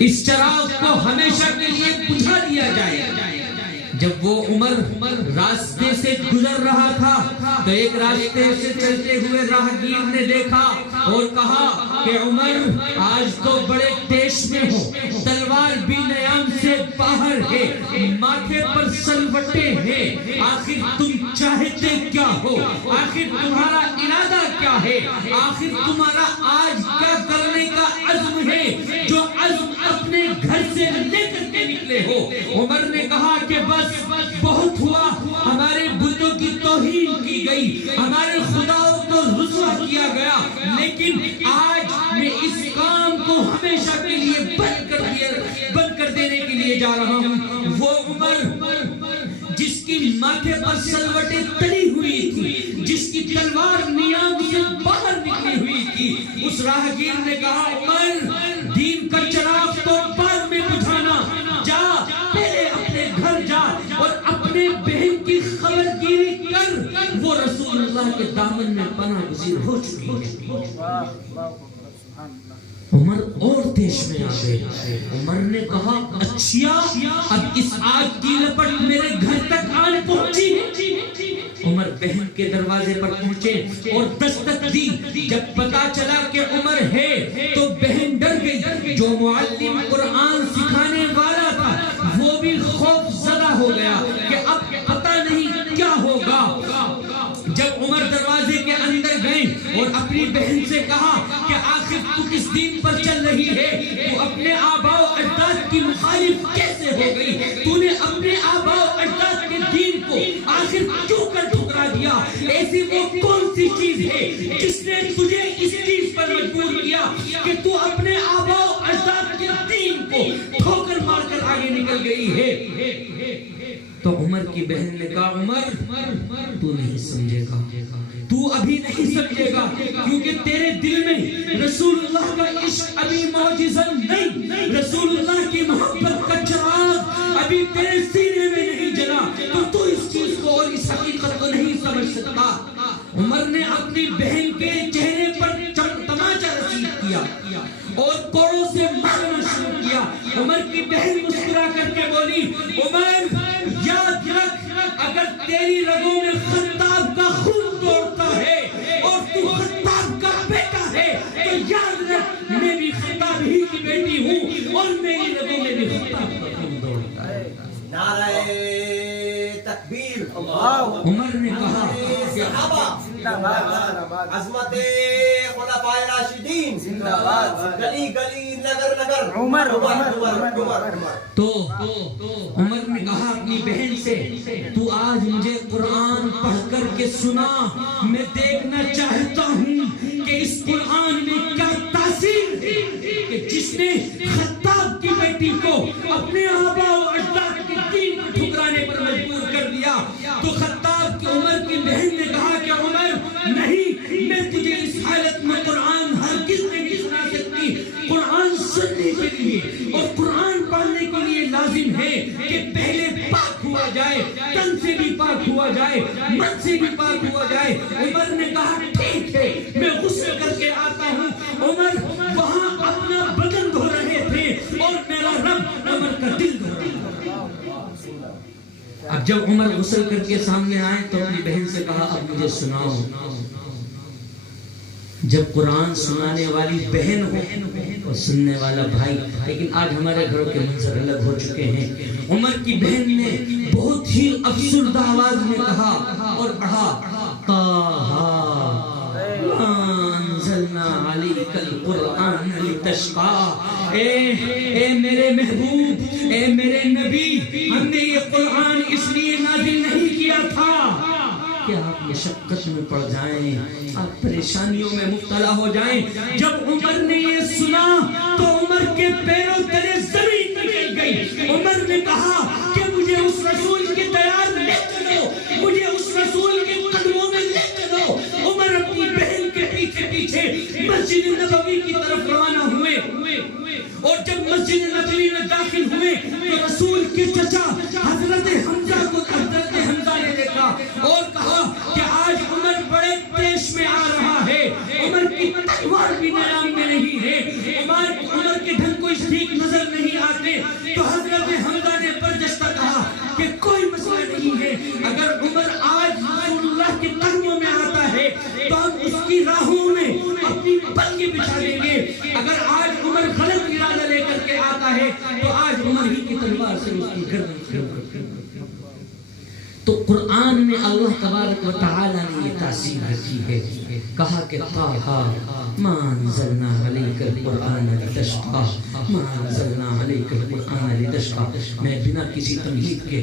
اس چراغ کو ہمیشہ کے لیے بجھا دیا جائے۔ جب وہ عمر راستے سے گزر رہا تھا تو ایک راستے سے چلتے ہوئے راہگیر نے دیکھا اور کہا کہ عمر آج تو بڑے تیش میں ہو، تلوار بھی نیام سے باہر ہے، ماتھے پر سلوٹے ہیں، آخر تم چاہتے کیا ہو؟ آخر تمہارا ارادہ کیا ہے؟ آخر تمہارا آج کیا کرنے کا عزم ہے جو عزم اپنے گھر سے لے کر کے نکلے ہو؟ عمر نے کہا کہ بس بہت ہوا، ہمارے بتوں کی توہین کی گئی، ہمارے خداؤں کو رسوا کیا گیا، لیکن آج میں اس کام کو ہمیشہ کے لیے بند کر دینے کے لیے جا رہا ہوں۔ وہ عمر جس کی ماتھے پر سلوٹیں تلی ہوئی تھی، جس کی تلوار نیام سے باہر نکلی ہوئی تھی، اس راہگیر نے کہا عمر دین کا چراغ تو بعد میں بجھانا، جا پہلے اپنے گھر جا اور اپنے بہن کی خبر گیری کر، وہ رسول اللہ کے دامن میں پناہ گزیر ہو چکی ہے۔ عمر اور دیش میں آ گئے۔ عمر نے کہا اچھا اب اس آگ کی لپٹ میرے گھر تک آن پہنچی ہے۔ عمر بہن کے دروازے پر پہنچے اور دستک دی۔ جب پتا چلا کہ عمر ہے تو بہن ڈر گئی۔ جو معلم قرآن سکھانے والا تھا وہ بھی خوف زدہ ہو گیا کہ اب پتہ نہیں کیا ہوگا۔ جب عمر دروازے کے اندر گئے اور اپنی بہن سے کہا کہ آخر تو کس دین پر چل رہی ہے؟ تو اپنے آباء و اجداد کی مخالف کیسے ہو گئی؟ تو نے اپنے آباء و اجداد کے دین کو آخر کیوں کر ٹھکرا دیا؟ ایسی وہ کون سی چیز ہے جس نے تجھے اس چیز پر مجبور کیا کہ تو اپنے آباء و اجداد کے دین کو ٹھوکر مار کر آگے نکل گئی ہے؟ تو عمر کی بہن نے کہا عمر تو نہیں سمجھے گا، تو ابھی نہیں سمجھے گا، کیونکہ تیرے دل میں رسول اللہ کا عشق ابھی معجزہ نہیں، رسول اللہ کی محبت کا چراغ ابھی تیرے سینے میں نہیں جلا، تو اس چیز کو اور اس حقیقت کو نہیں سمجھ سکتا۔ عمر نے اپنی بہن کے چہرے پر تماچا رسید کیا اور کوڑوں سے مارنا شروع کیا۔ عمر کی بہن مسکرا کر کے بولی عمر یاد رکھ اگر تیری رگوں میں خطاب کا خون دوڑتا ہے اور تو خطاب کا بیٹا ہے تو یاد رکھ میں بھی خطاب ہی کی بیٹی ہوں اور میری رگوں میں بھی خطاب کا خون دوڑتا ہے۔ نعرہ تکبیر! عمر نے کہا عظمت خلفائے راشدین گلی گلی نگر نگر عمر تو عمر نے کہا اپنی بہن سے تو آج مجھے قرآن پڑھ کر کے سنا، میں دیکھنا چاہتا ہوں کہ اس قرآن میں کیا تاثیر ہے کہ جس نے خطاب کی بیٹی کو اپنے آباء و اجداد کے دین کو ٹھکرانے پر مجبور کر دیا۔ تو خطاب کی عمر کی بہن نے کہا کہ عمر نہیں، میں تجھے اس حالت میں قرآن ہرگز نہیں سنا سکتی۔ قرآن سننے کے لیے اور قرآن پڑھنے کے لیے لازم ہے کہ پہلے پاک ہوا جائے، تن سے بھی پاک ہوا جائے، من سے بھی پاک ہوا جائے۔ عمر نے کہا ٹھیک ہے میں غسل کر کے آتا ہوں۔ عمر وہاں اپنا بدن دھو رہے تھے اور میرا رب عمر کا دل دھو رہا تھا۔ اب جب عمر غسل کر کے سامنے آئے تو اپنی بہن سے کہا اب مجھے سناؤ۔ جب قرآن سنانے والی بہن ہو اور سننے والا بھائی، لیکن آج ہمارے گھروں کے منظر الگ ہو چکے ہیں۔ عمر کی بہن نے بہت ہی افسردہ آواز میں کہا اور پڑھا طٰہٰ انزلنا علیک القرآن لتشقیٰ، اے میرے محبوب، اے میرے نبی، ہم نے یہ قرآن اس لیے نازل نہیں کیا تھا کہ آپ مشقت میں پڑ جائیں، آپ پریشانیوں میں مبتلا ہو جائیں۔ جب عمر نے یہ سنا تو عمر کے پیروں تلے زمین نکل گئی۔ عمر نے کہا کہ مجھے اس رسول کے دیار لے چلو، مجھے اس رسول کے قدموں میں لے چلو۔ عمر اپنی بہن کے پیچھے پیچھے مسجد نبوی کی طرف روانہ ہوئے اور جب مسجد نبوی میں داخل ہوئے تو رسول کے چچا حضرت حمزہ کو نے دیکھا اور کہا کہ آج عمر بڑے پیش میں آ رہا ہے، عمر کی تلوار بھی نیام میں نہیں ہے، عمر کے ڈھنگ کو ٹھیک نظر پٹی بچھا دیں گے. اگر آج عمر غلط ارادہ لے کر کے آتا ہے تو آج عمر ہی کی تلوار سے اس کی گردن. تو قرآن میں اللہ تبارک و تعالی نے یہ تاثیر رکھی ہے. کہا کہ طٰہٰ ما انزلنا علیک القرآن لتشقیٰ، ما انزلنا علیک القرآن لتشقیٰ. میں بنا کسی تمہید کے